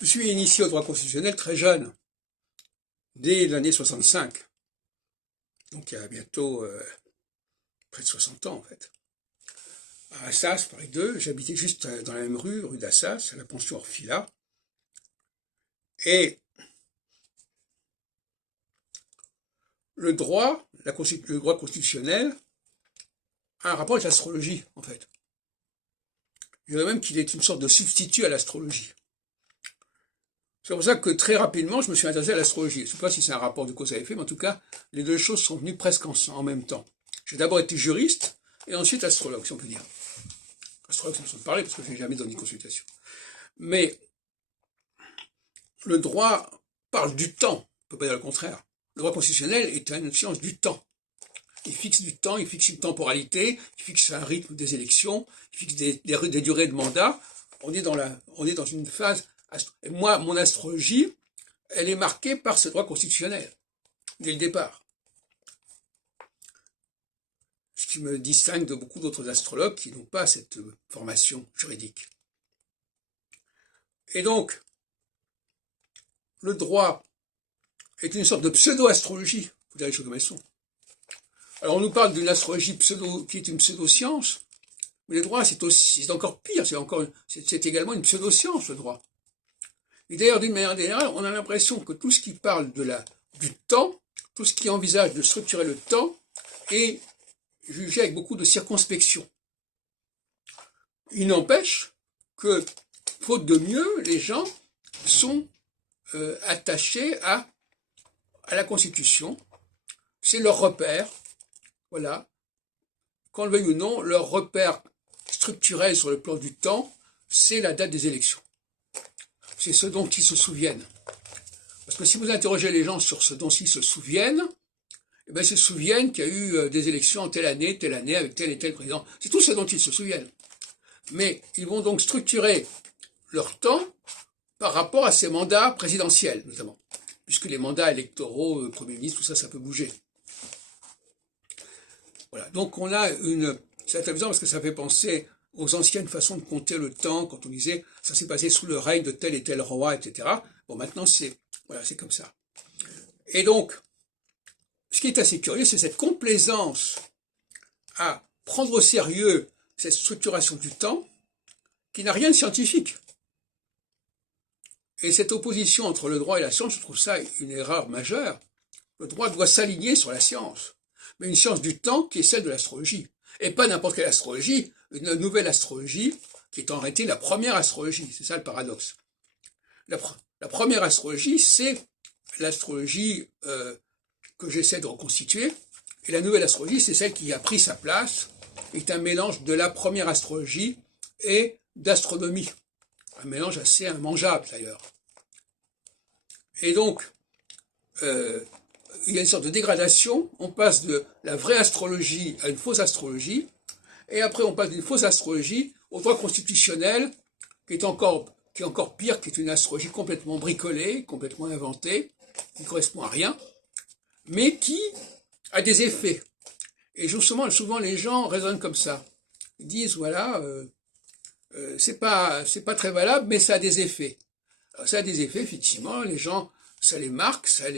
Je suis initié au droit constitutionnel très jeune, dès l'année 65, donc il y a bientôt près de 60 ans en fait. À Assas, Paris 2, j'habitais juste dans la même rue d'Assas, à la pension Orfila, et le droit constitutionnel a un rapport avec l'astrologie en fait. Je dirais même qu'il est une sorte de substitut à l'astrologie. C'est pour ça que très rapidement, je me suis intéressé à l'astrologie. Je ne sais pas si c'est un rapport de cause à effet, mais en tout cas, les deux choses sont venues presque en même temps. J'ai d'abord été juriste, et ensuite astrologue, si on peut dire. Astrologue, c'est une façon de parler, parce que je n'ai jamais donné de consultation. Mais le droit parle du temps, on ne peut pas dire le contraire. Le droit constitutionnel est une science du temps. Il fixe du temps, il fixe une temporalité, il fixe un rythme des élections, il fixe des durées de mandat. On est dans une phase. Et moi, mon astrologie, elle est marquée par ce droit constitutionnel, dès le départ. Ce qui me distingue de beaucoup d'autres astrologues qui n'ont pas cette formation juridique. Et donc, le droit est une sorte de pseudo-astrologie, il faut dire les choses comme elles sont. Alors on nous parle d'une astrologie qui est une pseudo-science, mais le droit c'est encore pire, c'est également une pseudo-science, le droit. Et d'ailleurs, d'une manière générale, on a l'impression que tout ce qui parle du temps, tout ce qui envisage de structurer le temps, est jugé avec beaucoup de circonspection. Il n'empêche que, faute de mieux, les gens sont attachés à la Constitution. C'est leur repère, voilà. Qu'on le veuille ou non, leur repère structurel sur le plan du temps, c'est la date des élections. C'est ce dont ils se souviennent. Parce que si vous interrogez les gens sur ce dont ils se souviennent, eh bien, ils se souviennent qu'il y a eu des élections en telle année, avec tel et tel président. C'est tout ce dont ils se souviennent. Mais ils vont donc structurer leur temps par rapport à ces mandats présidentiels, notamment. Puisque les mandats électoraux, Premier ministre, tout ça, ça peut bouger. Voilà. Donc on a c'est amusant parce que ça fait penser aux anciennes façons de compter le temps, quand on disait ça s'est passé sous le règne de tel et tel roi, etc. Bon, maintenant c'est comme ça. Et donc, ce qui est assez curieux, c'est cette complaisance à prendre au sérieux cette structuration du temps qui n'a rien de scientifique. Et cette opposition entre le droit et la science, je trouve ça une erreur majeure. Le droit doit s'aligner sur la science, mais une science du temps qui est celle de l'astrologie. Et pas n'importe quelle astrologie, une nouvelle astrologie qui est en réalité la première astrologie. C'est ça le paradoxe. La première astrologie, c'est l'astrologie que j'essaie de reconstituer. Et la nouvelle astrologie, c'est celle qui a pris sa place, est un mélange de la première astrologie et d'astronomie. Un mélange assez immangeable d'ailleurs. Et donc, il y a une sorte de dégradation, on passe de la vraie astrologie à une fausse astrologie, et après on passe d'une fausse astrologie au droit constitutionnel, qui est encore pire, qui est une astrologie complètement bricolée, complètement inventée, qui ne correspond à rien, mais qui a des effets. Et justement, souvent les gens raisonnent comme ça. Ils disent, voilà, c'est pas très valable, mais ça a des effets. Alors, ça a des effets, effectivement, les gens, ça les marque, ça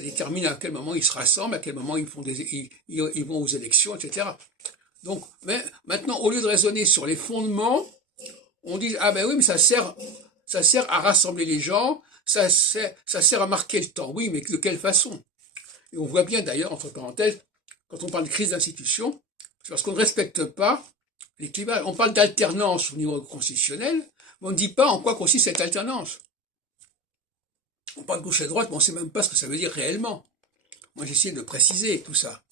détermine à quel moment ils se rassemblent, à quel moment ils vont aux élections, etc. Donc, mais maintenant, au lieu de raisonner sur les fondements, on dit, ah ben oui, mais ça sert à rassembler les gens, ça sert à marquer le temps. Oui, mais de quelle façon? Et on voit bien d'ailleurs, entre parenthèses, quand on parle de crise d'institution, c'est parce qu'on ne respecte pas les climats. On parle d'alternance au niveau constitutionnel, mais on ne dit pas en quoi consiste cette alternance. On parle de gauche à droite, mais on ne sait même pas ce que ça veut dire réellement. Moi, j'essaie de préciser tout ça.